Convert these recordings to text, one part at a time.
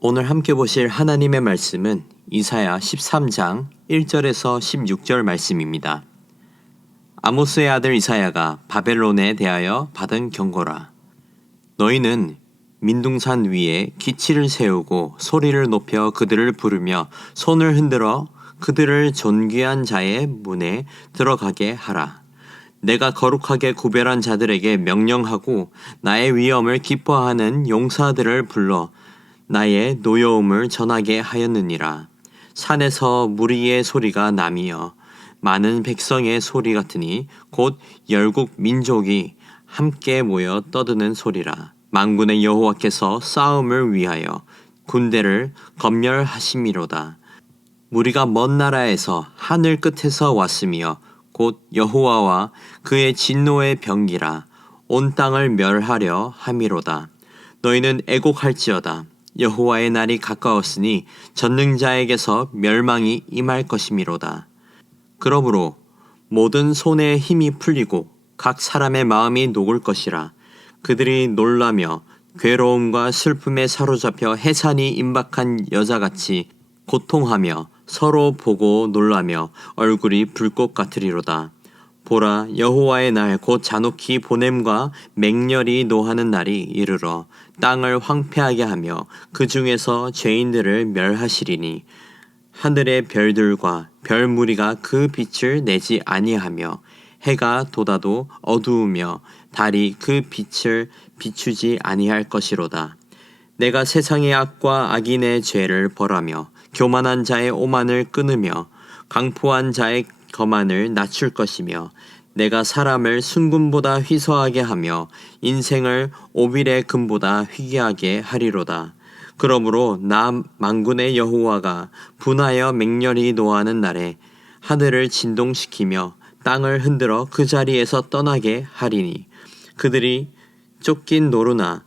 오늘 함께 보실 하나님의 말씀은 이사야 13장 1절에서 16절 말씀입니다. 아모스의 아들 이사야가 바벨론에 대하여 받은 경고라. 너희는 민둥산 위에 기치를 세우고 소리를 높여 그들을 부르며 손을 흔들어 그들을 존귀한 자의 문에 들어가게 하라. 내가 거룩하게 구별한 자들에게 명령하고 나의 위엄을 기뻐하는 용사들을 불러 나의 노여움을 전하게 하였느니라. 산에서 무리의 소리가 나미어 많은 백성의 소리 같으니 곧 열국 민족이 함께 모여 떠드는 소리라. 만군의 여호와께서 싸움을 위하여 군대를 검열하심이로다. 무리가 먼 나라에서 하늘 끝에서 왔으며 곧 여호와와 그의 진노의 병기라. 온 땅을 멸하려 함이로다. 너희는 애곡할지어다. 여호와의 날이 가까웠으니 전능자에게서 멸망이 임할 것이미로다. 그러므로 모든 손에 힘이 풀리고 각 사람의 마음이 녹을 것이라. 그들이 놀라며 괴로움과 슬픔에 사로잡혀 해산이 임박한 여자같이 고통하며 서로 보고 놀라며 얼굴이 불꽃 같으리로다. 보라, 여호와의 날 곧 잔혹히 보냄과 맹렬히 노하는 날이 이르러 땅을 황폐하게 하며 그 중에서 죄인들을 멸하시리니 하늘의 별들과 별 무리가 그 빛을 내지 아니하며 해가 돋아도 어두우며 달이 그 빛을 비추지 아니할 것이로다. 내가 세상의 악과 악인의 죄를 벌하며 교만한 자의 오만을 끊으며 강포한 자의 거만을 낮출 것이며 내가 사람을 순금보다 희소하게 하며 인생을 오빌의 금보다 희귀하게 하리로다. 그러므로 나 만군의 여호와가 분하여 맹렬히 노하는 날에 하늘을 진동시키며 땅을 흔들어 그 자리에서 떠나게 하리니 그들이 쫓긴 노루나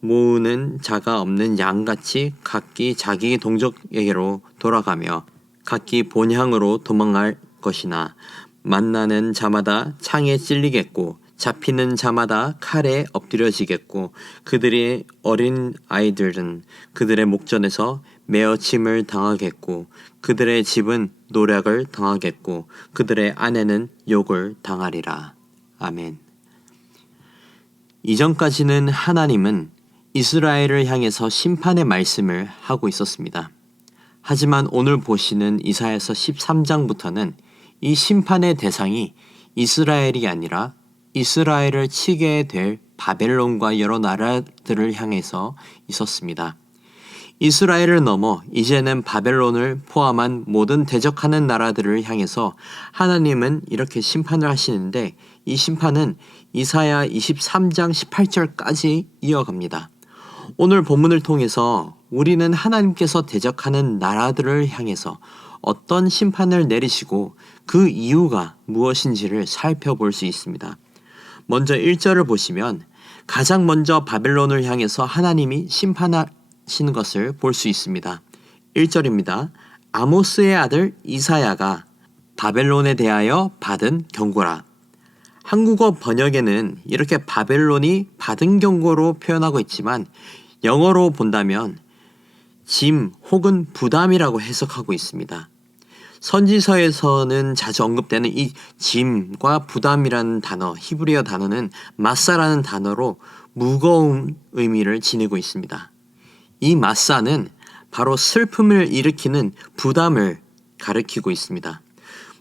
모으는 자가 없는 양같이 각기 자기 동족에게로 돌아가며 각기 본향으로 도망갈 것이나 만나는 자마다 창에 찔리겠고 잡히는 자마다 칼에 엎드려지겠고 그들의 어린 아이들은 그들의 목전에서 메어침을 당하겠고 그들의 집은 노략을 당하겠고 그들의 아내는 욕을 당하리라. 아멘. 이전까지는 하나님은 이스라엘을 향해서 심판의 말씀을 하고 있었습니다. 하지만 오늘 보시는 이사야서 13장부터는 이 심판의 대상이 이스라엘이 아니라 이스라엘을 치게 될 바벨론과 여러 나라들을 향해서 있었습니다. 이스라엘을 넘어 이제는 바벨론을 포함한 모든 대적하는 나라들을 향해서 하나님은 이렇게 심판을 하시는데 이 심판은 이사야 23장 18절까지 이어갑니다. 오늘 본문을 통해서 우리는 하나님께서 대적하는 나라들을 향해서 어떤 심판을 내리시고 그 이유가 무엇인지를 살펴볼 수 있습니다. 먼저 1절을 보시면 가장 먼저 바벨론을 향해서 하나님이 심판하시는 것을 볼 수 있습니다. 1절입니다. 아모스의 아들 이사야가 바벨론에 대하여 받은 경고라. 한국어 번역에는 이렇게 바벨론이 받은 경고로 표현하고 있지만 영어로 본다면 짐 혹은 부담이라고 해석하고 있습니다. 선지서에서는 자주 언급되는 이 짐과 부담이라는 단어, 히브리어 단어는 마사라는 단어로 무거운 의미를 지니고 있습니다. 이 마사는 바로 슬픔을 일으키는 부담을 가리키고 있습니다.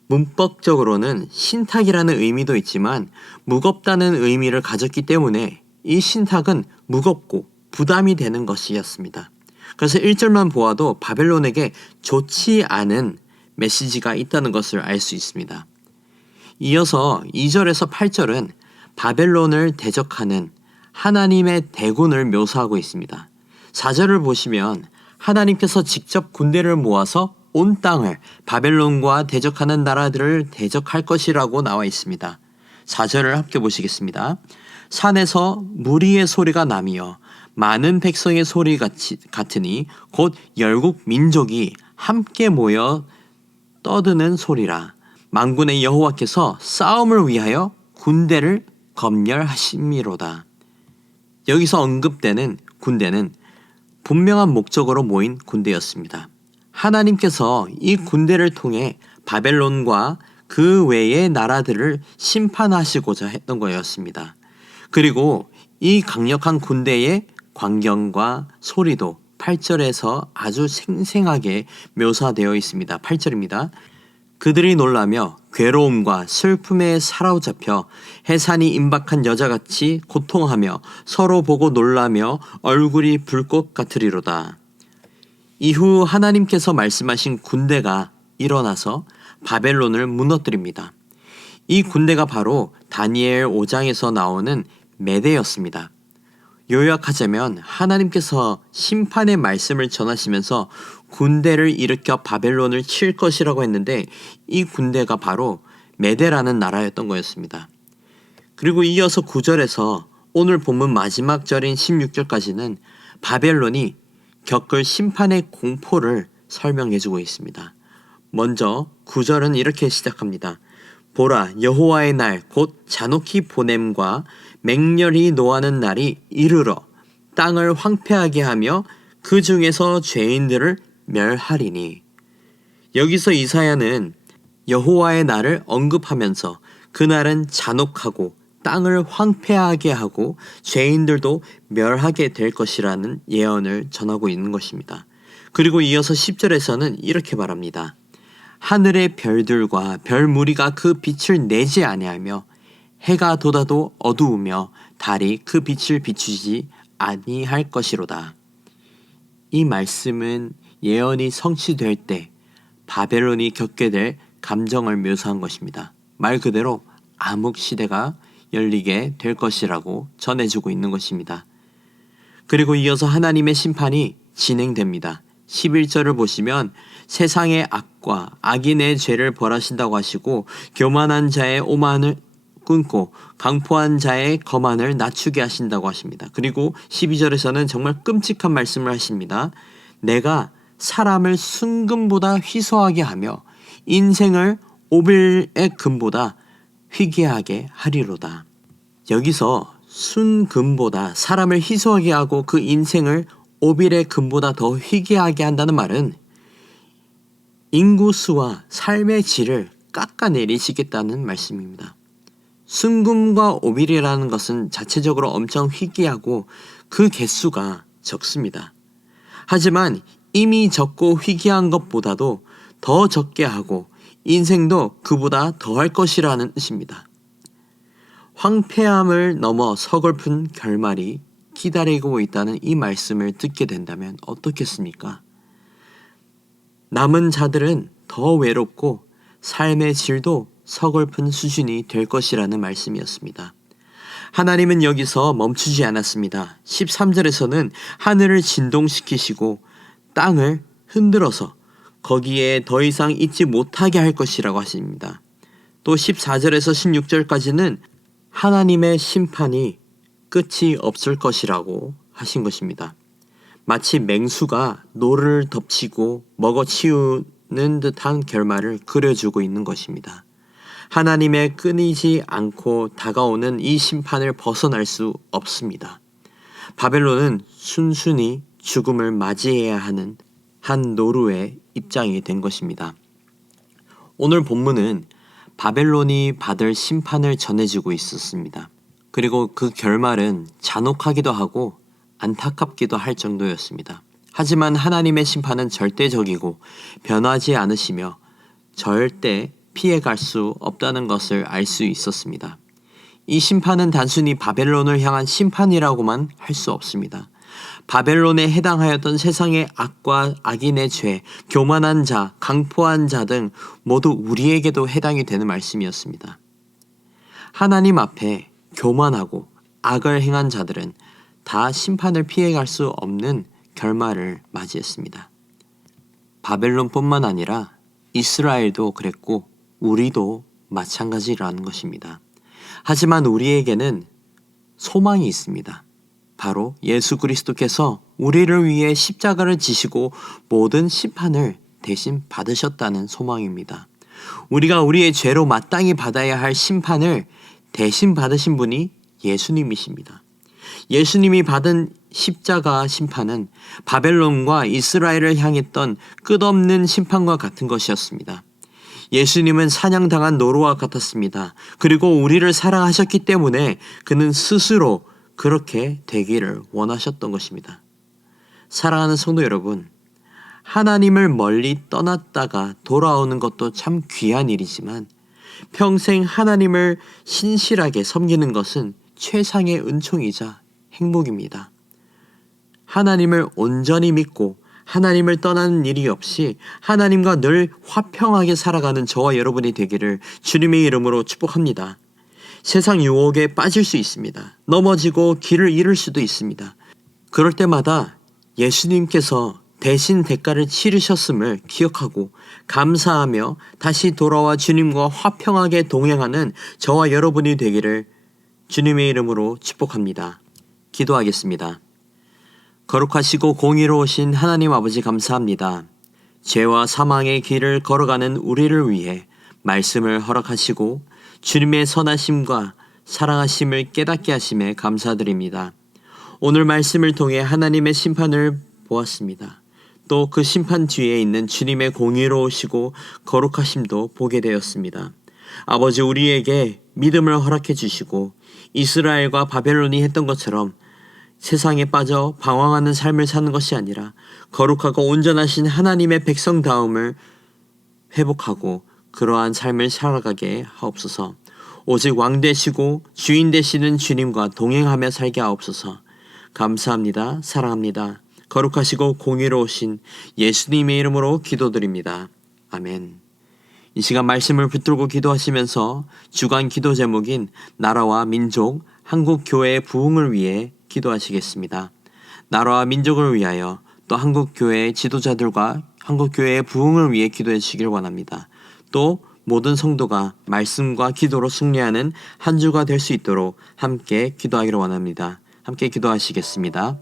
문법적으로는 신탁이라는 의미도 있지만 무겁다는 의미를 가졌기 때문에 이 신탁은 무겁고 부담이 되는 것이었습니다. 그래서 1절만 보아도 바벨론에게 좋지 않은 메시지가 있다는 것을 알 수 있습니다. 이어서 2절에서 8절은 바벨론을 대적하는 하나님의 대군을 묘사하고 있습니다. 4절을 보시면 하나님께서 직접 군대를 모아서 온 땅을 바벨론과 대적하는 나라들을 대적할 것이라고 나와 있습니다. 4절을 함께 보시겠습니다. 산에서 무리의 소리가 나며 많은 백성의 소리 같으니 곧 열국 민족이 함께 모여 떠드는 소리라. 만군의 여호와께서 싸움을 위하여 군대를 검열하심이로다. 여기서 언급되는 군대는 분명한 목적으로 모인 군대였습니다. 하나님께서 이 군대를 통해 바벨론과 그 외의 나라들을 심판하시고자 했던 거였습니다. 그리고 이 강력한 군대의 광경과 소리도 8절에서 아주 생생하게 묘사되어 있습니다. 8절입니다. 그들이 놀라며 괴로움과 슬픔에 사로잡혀 해산이 임박한 여자같이 고통하며 서로 보고 놀라며 얼굴이 불꽃 같으리로다. 이후 하나님께서 말씀하신 군대가 일어나서 바벨론을 무너뜨립니다. 이 군대가 바로 다니엘 5장에서 나오는 메대였습니다. 요약하자면 하나님께서 심판의 말씀을 전하시면서 군대를 일으켜 바벨론을 칠 것이라고 했는데 이 군대가 바로 메대라는 나라였던 거였습니다. 그리고 이어서 9절에서 오늘 본문 마지막 절인 16절까지는 바벨론이 겪을 심판의 공포를 설명해주고 있습니다. 먼저 9절은 이렇게 시작합니다. 보라, 여호와의 날 곧 잔혹히 보냄과 맹렬히 노하는 날이 이르러 땅을 황폐하게 하며 그 중에서 죄인들을 멸하리니. 여기서 이사야는 여호와의 날을 언급하면서 그날은 잔혹하고 땅을 황폐하게 하고 죄인들도 멸하게 될 것이라는 예언을 전하고 있는 것입니다. 그리고 이어서 10절에서는 이렇게 말합니다. 하늘의 별들과 별 무리가 그 빛을 내지 아니하며 해가 돋아도 어두우며 달이 그 빛을 비추지 아니할 것이로다. 이 말씀은 예언이 성취될 때 바벨론이 겪게 될 감정을 묘사한 것입니다. 말 그대로 암흑 시대가 열리게 될 것이라고 전해주고 있는 것입니다. 그리고 이어서 하나님의 심판이 진행됩니다. 11절을 보시면 세상의 악과 악인의 죄를 벌하신다고 하시고 교만한 자의 오만을 끊고 강포한 자의 거만을 낮추게 하신다고 하십니다. 그리고 12절에서는 정말 끔찍한 말씀을 하십니다. 내가 사람을 순금보다 희소하게 하며 인생을 오빌의 금보다 희귀하게 하리로다. 여기서 순금보다 사람을 희소하게 하고 그 인생을 오빌의 금보다 더 희귀하게 한다는 말은 인구수와 삶의 질을 깎아내리시겠다는 말씀입니다. 순금과 오빌이라는 것은 자체적으로 엄청 희귀하고 그 개수가 적습니다. 하지만 이미 적고 희귀한 것보다도 더 적게 하고 인생도 그보다 더할 것이라는 뜻입니다. 황폐함을 넘어 서글픈 결말이 기다리고 있다는 이 말씀을 듣게 된다면 어떻겠습니까? 남은 자들은 더 외롭고 삶의 질도 서글픈 수준이 될 것이라는 말씀이었습니다. 하나님은 여기서 멈추지 않았습니다. 13절에서는 하늘을 진동시키시고 땅을 흔들어서 거기에 더 이상 있지 못하게 할 것이라고 하십니다. 또 14절에서 16절까지는 하나님의 심판이 끝이 없을 것이라고 하신 것입니다. 마치 맹수가 노를 덮치고 먹어치우는 듯한 결말을 그려주고 있는 것입니다. 하나님의 끊이지 않고 다가오는 이 심판을 벗어날 수 없습니다. 바벨론은 순순히 죽음을 맞이해야 하는 한 노루의 입장이 된 것입니다. 오늘 본문은 바벨론이 받을 심판을 전해주고 있었습니다. 그리고 그 결말은 잔혹하기도 하고 안타깝기도 할 정도였습니다. 하지만 하나님의 심판은 절대적이고 변하지 않으시며 절대 피해갈 수 없다는 것을 알 수 있었습니다. 이 심판은 단순히 바벨론을 향한 심판이라고만 할 수 없습니다. 바벨론에 해당하였던 세상의 악과 악인의 죄, 교만한 자, 강포한 자 등 모두 우리에게도 해당이 되는 말씀이었습니다. 하나님 앞에 교만하고 악을 행한 자들은 다 심판을 피해갈 수 없는 결말을 맞이했습니다. 바벨론뿐만 아니라 이스라엘도 그랬고 우리도 마찬가지라는 것입니다. 하지만 우리에게는 소망이 있습니다. 바로 예수 그리스도께서 우리를 위해 십자가를 지시고 모든 심판을 대신 받으셨다는 소망입니다. 우리가 우리의 죄로 마땅히 받아야 할 심판을 대신 받으신 분이 예수님이십니다. 예수님이 받은 십자가 심판은 바벨론과 이스라엘을 향했던 끝없는 심판과 같은 것이었습니다. 예수님은 사냥당한 노루와 같았습니다. 그리고 우리를 사랑하셨기 때문에 그는 스스로 그렇게 되기를 원하셨던 것입니다. 사랑하는 성도 여러분, 하나님을 멀리 떠났다가 돌아오는 것도 참 귀한 일이지만 평생 하나님을 신실하게 섬기는 것은 최상의 은총이자 행복입니다. 하나님을 온전히 믿고 하나님을 떠나는 일이 없이 하나님과 늘 화평하게 살아가는 저와 여러분이 되기를 주님의 이름으로 축복합니다. 세상 유혹에 빠질 수 있습니다. 넘어지고 길을 잃을 수도 있습니다. 그럴 때마다 예수님께서 대신 대가를 치르셨음을 기억하고 감사하며 다시 돌아와 주님과 화평하게 동행하는 저와 여러분이 되기를 주님의 이름으로 축복합니다. 기도하겠습니다. 거룩하시고 공의로우신 하나님 아버지 감사합니다. 죄와 사망의 길을 걸어가는 우리를 위해 말씀을 허락하시고 주님의 선하심과 사랑하심을 깨닫게 하심에 감사드립니다. 오늘 말씀을 통해 하나님의 심판을 보았습니다. 또 그 심판 뒤에 있는 주님의 공의로우시고 거룩하심도 보게 되었습니다. 아버지, 우리에게 믿음을 허락해 주시고 이스라엘과 바벨론이 했던 것처럼 세상에 빠져 방황하는 삶을 사는 것이 아니라 거룩하고 온전하신 하나님의 백성다움을 회복하고 그러한 삶을 살아가게 하옵소서. 오직 왕 되시고 주인 되시는 주님과 동행하며 살게 하옵소서. 감사합니다. 사랑합니다. 거룩하시고 공의로우신 예수님의 이름으로 기도드립니다. 아멘. 이 시간 말씀을 붙들고 기도하시면서 주간 기도 제목인 나라와 민족, 한국교회의 부흥을 위해 기도하시겠습니다. 나라와 민족을 위하여 또 한국교회의 지도자들과 한국교회의 부흥을 위해 기도해 주시길 원합니다. 또 모든 성도가 말씀과 기도로 승리하는 한 주가 될 수 있도록 함께 기도하기를 원합니다. 함께 기도하시겠습니다.